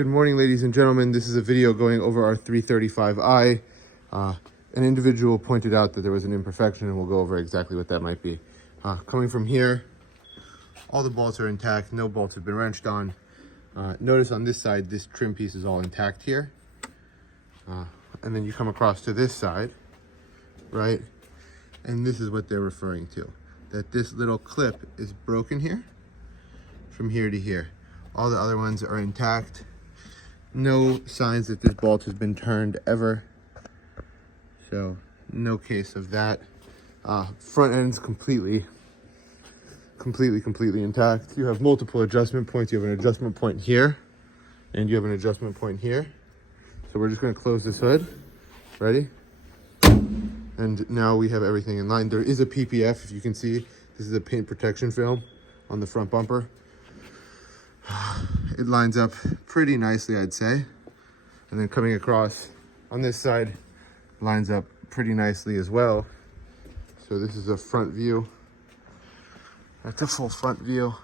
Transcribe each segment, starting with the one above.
Good morning, ladies and gentlemen. This is a video going over our 335i. An individual pointed out that there was an imperfection, and we'll go over exactly what that might be. Coming from here, all the bolts are intact. No bolts have been wrenched on. Notice on this side, this trim piece is all intact here. And then you come across to this side, right? And this is what they're referring to, that this little clip is broken here, from here to here. All the other ones are intact. No signs that this bolt has been turned ever. So no case of that. Front end's completely intact. You have multiple adjustment points. You have an adjustment point here, and you have an adjustment point here. So we're just going to close this hood. Ready? And now we have everything in line. There is a PPF, if you can see. This is a paint protection film on the front bumper. It lines up pretty nicely, I'd say. And then coming across on this side, lines up pretty nicely as well. So this is a front view. That's a full front view.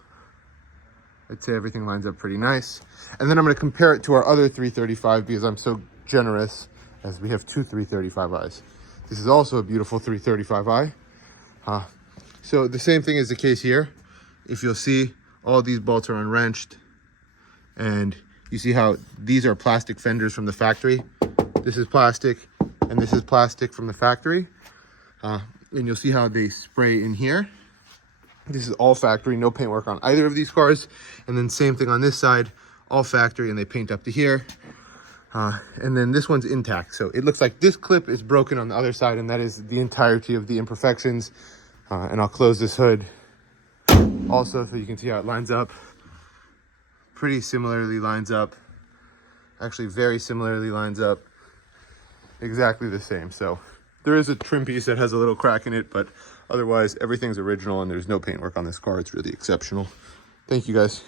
I'd say everything lines up pretty nice. And then I'm going to compare it to our other 335 because I'm so generous, as we have two 335i's. This is also a beautiful 335i. So the same thing is the case here. If you'll see, all these bolts are unwrenched, and you see how these are plastic fenders from the factory. This is plastic, and this is plastic from the factory. And you'll see how they spray in here. This is all factory, no paint work on either of these cars. And then same thing on this side, all factory, and they paint up to here. And then this one's intact. So it looks like this clip is broken on the other side, and that is the entirety of the imperfections. And I'll close this hood also so you can see how it lines up. Pretty similarly lines up. Actually very similarly lines up. Exactly the same. So there is a trim piece that has a little crack in it, but otherwise everything's original and there's no paint work on this car. It's really exceptional. Thank you guys.